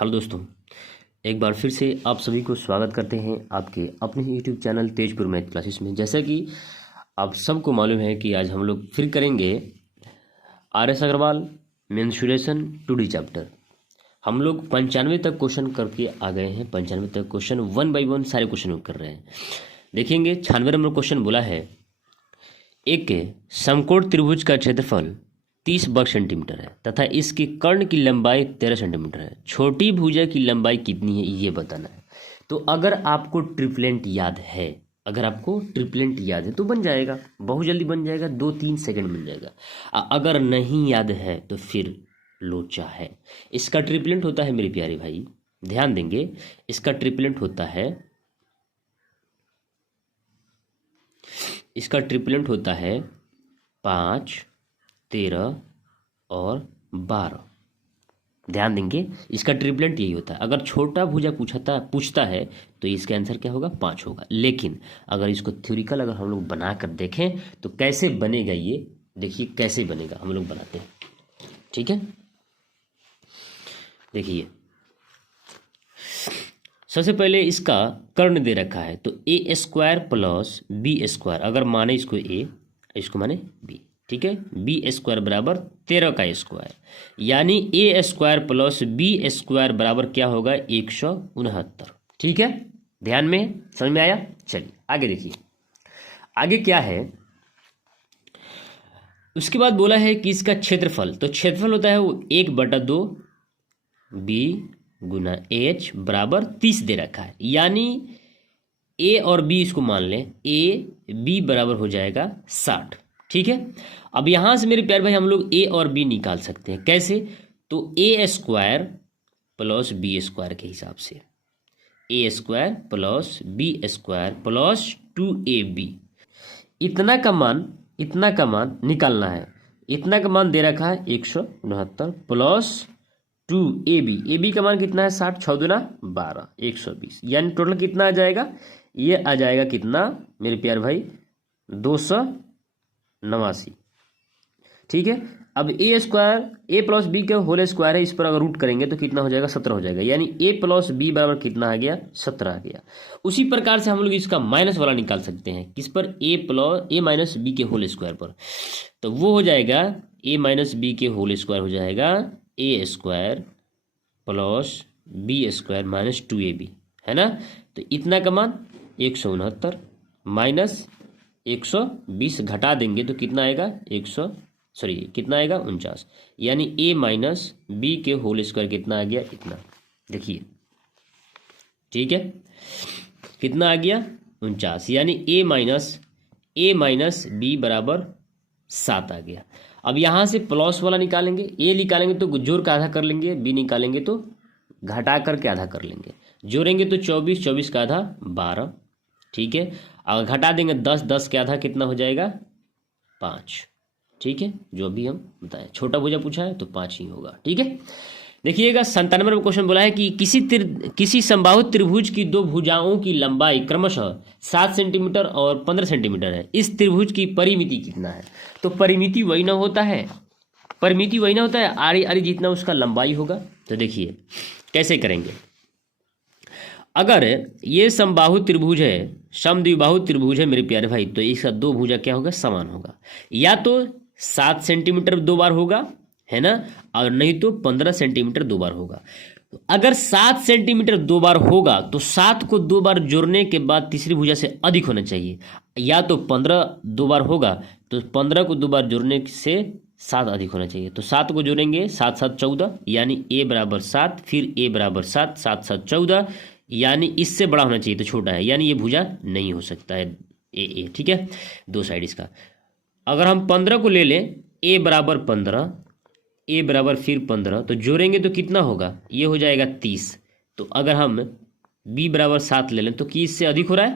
Hello दोस्तों, एक बार फिर से आप सभी को स्वागत करते हैं आपके अपने YouTube channel Tezpur math classes में। जैसा कि आप सबको मालूम है कि आज हम लोग फिर करेंगे RS Agarwal mensuration 2D chapter. हम लोग 95 तक क्वेश्चन करके आ गए हैं। 95 तक क्वेश्चन 1 बाई 1 सारे क्वेश्चन कर रहे हैं। देखेंगे 96 नंबर क्वेश्चन बोला है, एक समकोण त्रिभुज का क्षेत्रफल 30 वर्ग सेंटीमीटर है तथा इसकी कर्ण की लंबाई 13 सेंटीमीटर है। छोटी भुजा की लंबाई कितनी है ये बताना है। तो अगर आपको ट्रिपलेंट याद है, तो बन जाएगा, बहुत जल्दी बन जाएगा, 2-3 सेकंड बन जाएगा। अगर नहीं याद है तो फिर लोचा है। इसका ट्रिपलेंट होता है मेरे प्यारे भाई, ध्यान देंगे, इसका ट्रिपलेंट होता है 5, 13 और 12। ध्यान देंगे, इसका ट्रिपलेंट यही होता है। अगर छोटा भुजा पूछता है तो इसका आंसर क्या होगा? 5 होगा। लेकिन अगर इसको थ्योरिकल अगर हम लोग बना कर देखें तो कैसे बनेगा, ये देखिए कैसे बनेगा, हम लोग बनाते हैं। ठीक है, देखिए सबसे पहले इसका कर्ण दे रखा है, तो a² प्लस b², अगर माने इसको a, इसको माने b, ठीक है। b² बराबर 13 का स्क्वायर, यानी a² प्लस b² बराबर क्या होगा? 169। ठीक है, ध्यान में, समझ में आया? चलिए आगे देखिए, आगे क्या है। उसके बाद बोला है कि इसका क्षेत्रफल, तो क्षेत्रफल होता है वो 1/2 b गुना h बराबर 30 दे रखा है, यानी a और b इसको मान लें, a b बराबर हो जाएगा 60। ठीक है, अब यहां से मेरे प्यारे भाई हम लोग a और b निकाल सकते हैं। कैसे? तो a² प्लस b² के हिसाब से, a² plus b² plus 2ab, इतना का मान निकालना है। इतना का मान दे रखा है 169 प्लस 2ab का मान कितना है? 60, 6 दूना 12, 120, यानी टोटल कितना आ जाएगा? ये आ जाएगा कितना मेरे प्यारे भाई? 289। ठीक है, अब a प्लस b के होल स्क्वायर है, इस पर अगर रूट करेंगे तो कितना हो जाएगा? 17 हो जाएगा, यानी a प्लस b बराबर कितना आ गया? 17 आ गया। उसी प्रकार से हम लोग इसका माइनस वाला निकाल सकते हैं, किस पर? a माइनस b के होल स्क्वायर पर। तो वो हो जाएगा a माइनस b के होल स्क्वायर हो जाएगा a² plus b² minus 2ab, है ना। तो इतना का मान 169 माइनस 120 घटा देंगे तो कितना आएगा? कितना आएगा? 49, यानी a माइनस b के होल स्क्वायर कितना आ गया? इतना, देखिए। ठीक है, कितना आ गया? 49, यानी a माइनस b बराबर 7 आ गया। अब यहाँ से प्लस वाला निकालेंगे, a निकालेंगे तो जोड़ का आधा कर लेंगे, b निकालेंगे तो घटा करके आधा कर लेंगे। जोड़ेंगे तो 24, 24 का आधा 12। ठीक है, अगर घटा देंगे 10, 10 के आधा कितना हो जाएगा? 5। ठीक है, जो अभी हम बताएं, छोटा भुजा पूछा है तो 5 ही होगा। ठीक है, देखिएगा 97 नंबर क्वेश्चन बोला है कि किसी समबाहु त्रिभुज की दो भुजाओं की लंबाई क्रमशः 7 सेंटीमीटर और 15 सेंटीमीटर है। इस त्रिभुज की परिमिति कितना है? तो परिमिति वही ना होता है, आरी जितना उसका लंबाई होगा। तो देखिए कैसे करेंगे। अगर ये समद्विबाहु त्रिभुज है मेरे प्यारे भाई, तो इसका दो भुजा क्या होगा? समान होगा। या तो 7 सेंटीमीटर 2 बार होगा, है ना, और नहीं तो 15 सेंटीमीटर 2 बार होगा। अगर 7 सेंटीमीटर 2 बार होगा तो 7 को 2 बार जोड़ने के बाद तीसरी भुजा से अधिक होना चाहिए। या तो 15 2 बार होगा तो 15 को 2 बार जोड़ने से 7 अधिक होना चाहिए। तो 7 को जोड़ेंगे, 7 7 14, यानी a बराबर 7, फिर a बराबर 7, 7 7 14, यानी इससे बड़ा होना चाहिए तो छोटा है, यानी ये भुजा नहीं हो सकता है a। ठीक है, दो साइड इसका। अगर हम 15 को ले लें, a बराबर 15, a बराबर फिर 15, तो जोड़ेंगे तो कितना होगा? ये हो जाएगा 30। तो अगर हम b बराबर 7 ले लें तो कि इससे अधिक हो रहा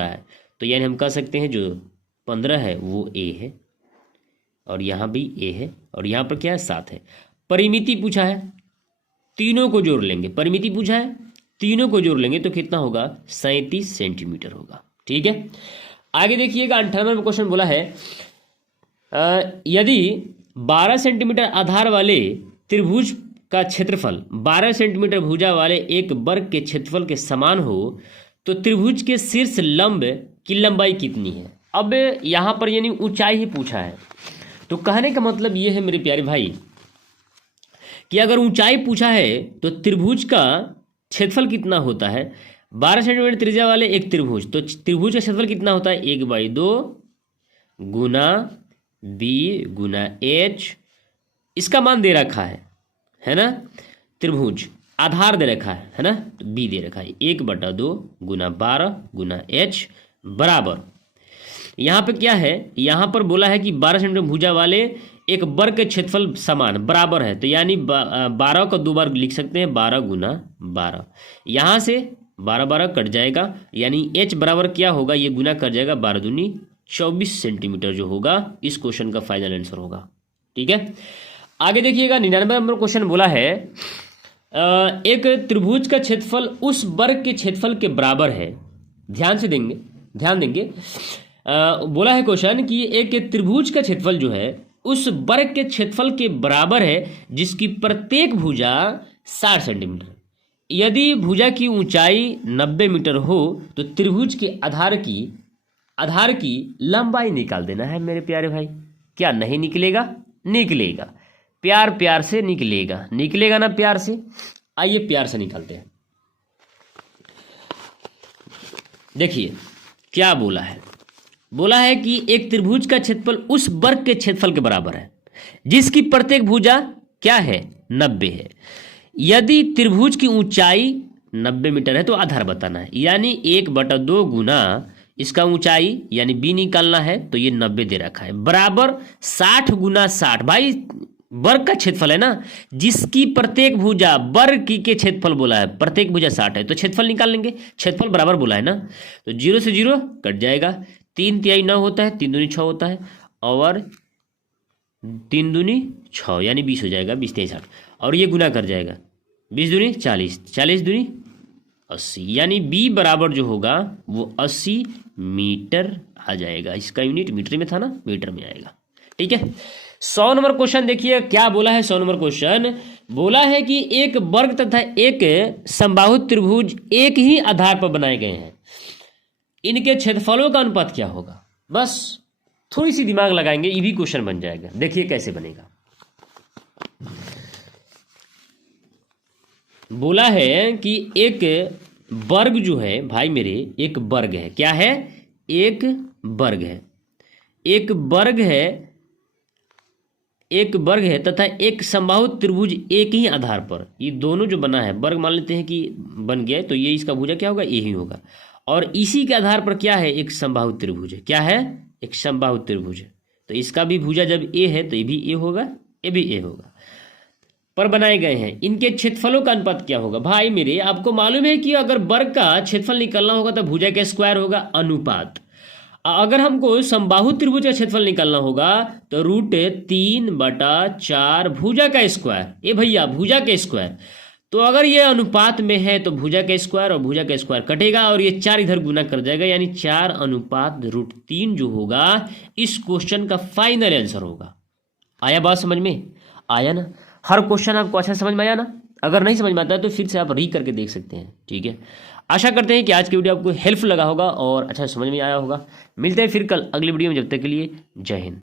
है, तो यानी हम कह सकते हैं जो 15 है वो a है, और यहाँ भी a है, और यहाँ पर क्या है? 7 है। परिमिति पूछा है, तीनों को जोड़ लेंगे, तीनों को जोड़ लेंगे तो कितना होगा? 37 सेंटीमीटर होगा। ठीक है, आगे देखिएगा 98 क्वेश्चन बोला है, यदि 12 सेंटीमीटर आधार वाले त्रिभुज का क्षेत्रफल 12 सेंटीमीटर भुजा वाले एक वर्ग के क्षेत्रफल के समान हो तो त्रिभुज के शीर्ष लंब की लंबाई कितनी है। अब यहाँ पर यानी ऊंचाई ही पूछा है, तो कहने का मतलब ये है मेरे प्यारे भाई कि अगर ऊंचाई पूछा है तो त्रिभुज का क्षेत्रफल कितना होता है। 12 सेंटीमीटर त्रिज्या वाले एक त्रिभुज, तो त्रिभुज का क्षेत्रफल कितना होता है 1/2 गुना बी गुना एच, इसका मान दे रखा है ना। त्रिभुज आधार दे रखा है ना, तो बी दे रखा है 1/2 गुना 12 गुना एच बराबर, यहाँ पे क्या है, यहाँ पर बोला है कि 12 सेंटीमीटर भुजा वाले एक वर्ग के क्षेत्रफल समान बराबर है, तो यानी 12 को 2 बार लिख सकते हैं 12 गुना 12, यहाँ से 12 कट जाएगा, यानी एच बराबर क्या होगा, ये गुना कर जाएगा 12 दूनी 24 सेंटीमीटर जो होगा इस क्वेश्चन का फाइनल आंसर होगा। ठीक है, आगे देखिएगा 99 नंबर क्वेश्चन बोला है एक त्रिभुज का क्षेत्रफल उस वर्ग के क्षेत्रफल के बराबर है। ध्यान देंगे बोला है क्वेश्चन कि एक त्रिभुज का क्षेत्रफल जो है उस वर्ग के क्षेत्रफल के बराबर है जिसकी प्रत्येक भुजा 60 सेंटीमीटर। यदि भुजा की ऊंचाई 90 मीटर हो तो त्रिभुज के आधार की लंबाई निकाल देना है मेरे प्यारे भाई। क्या नहीं निकलेगा? निकलेगा, प्यार से निकलेगा ना प्यार से। आइए प्यार से निकालते हैं। देखिए क्या बोला है कि एक त्रिभुज का क्षेत्रफल उस वर्ग के क्षेत्रफल के बराबर है जिसकी प्रत्येक भुजा क्या है 90 है। यदि त्रिभुज की ऊंचाई 90 मीटर है तो आधार बताना है, यानी 1/2 गुना इसका ऊंचाई यानी बी निकालना है, तो ये 90 दे रखा है बराबर 60 गुना 60। भाई वर्ग का क्षेत्रफल है ना, जिसकी प्रत्येक भुजा वर्ग की के क्षेत्रफल बोला है, प्रत्येक भुजा 60 है तो क्षेत्रफल निकाल लेंगे। क्षेत्रफल बराबर बोला है ना, तो 0 से 0 कट जाएगा, 3 तिहाई 9 होता है, 3 दूनी 6 होता है और 3 दूनी 6 यानी 20 हो जाएगा, 20 तिहाई 60 और ये गुना कर जाएगा 20 दूनी 40, 40 दूनी 80, यानी बी बराबर जो होगा वो 80 मीटर आ जाएगा। इसका यूनिट मीटर में था ना, मीटर में आएगा। ठीक है, 100 नंबर क्वेश्चन देखिए क्या बोला है। 100 नंबर क्वेश्चन बोला है कि एक वर्ग तथा एक समबाहु त्रिभुज एक ही आधार पर बनाए गए हैं, इनके क्षेत्रफलों का अनुपात क्या होगा। बस थोड़ी सी दिमाग लगाएंगे, ये भी क्वेश्चन बन जाएगा। देखिए कैसे बनेगा। बोला है कि एक वर्ग जो है भाई मेरे, एक वर्ग है, क्या है, एक वर्ग है तथा एक समबाहु त्रिभुज एक ही आधार पर, ये दोनों जो बना है वर्ग मान लेते हैं कि बन गया है, तो ये इसका भुजा क्या होगा, ए ही होगा, और इसी के आधार पर क्या है, एक समबाहु त्रिभुज है। क्या है, एक समबाहु त्रिभुज है, तो इसका भी भुजा जब ए है तो ये भी ए होगा, ये भी ए होगा, पर बनाए गए हैं। इनके क्षेत्रफलों का अनुपात क्या होगा। भाई मेरे आपको मालूम है कि अगर वर्ग का क्षेत्रफल निकालना होगा तो भुजा का स्क्वायर होगा अनुपात। अगर हमको समबाहु त्रिभुज का क्षेत्रफल निकालना होगा तो √3/4 भुजा का स्क्वायर। ए भैया भुजा का स्क्वायर, तो अगर ये अनुपात में है तो भुजा का स्क्वायर और भुजा का स्क्वायर कटेगा और ये 4 इधर गुना कर जाएगा, यानी 4/√3 जो होगा इस क्वेश्चन का फाइनल आंसर होगा। आया बात समझ में? आया ना? हर क्वेश्चन आपको अच्छा समझ में आया ना? अगर नहीं समझ में आता है तो फिर से आप री करके देख सकते हैं। ठीक है, आशा करते हैं कि आज की वीडियो आपको हेल्पफुल लगा होगा और अच्छा समझ में आया होगा। मिलते हैं फिर कल अगली वीडियो में, जब तक के लिए जय हिंद।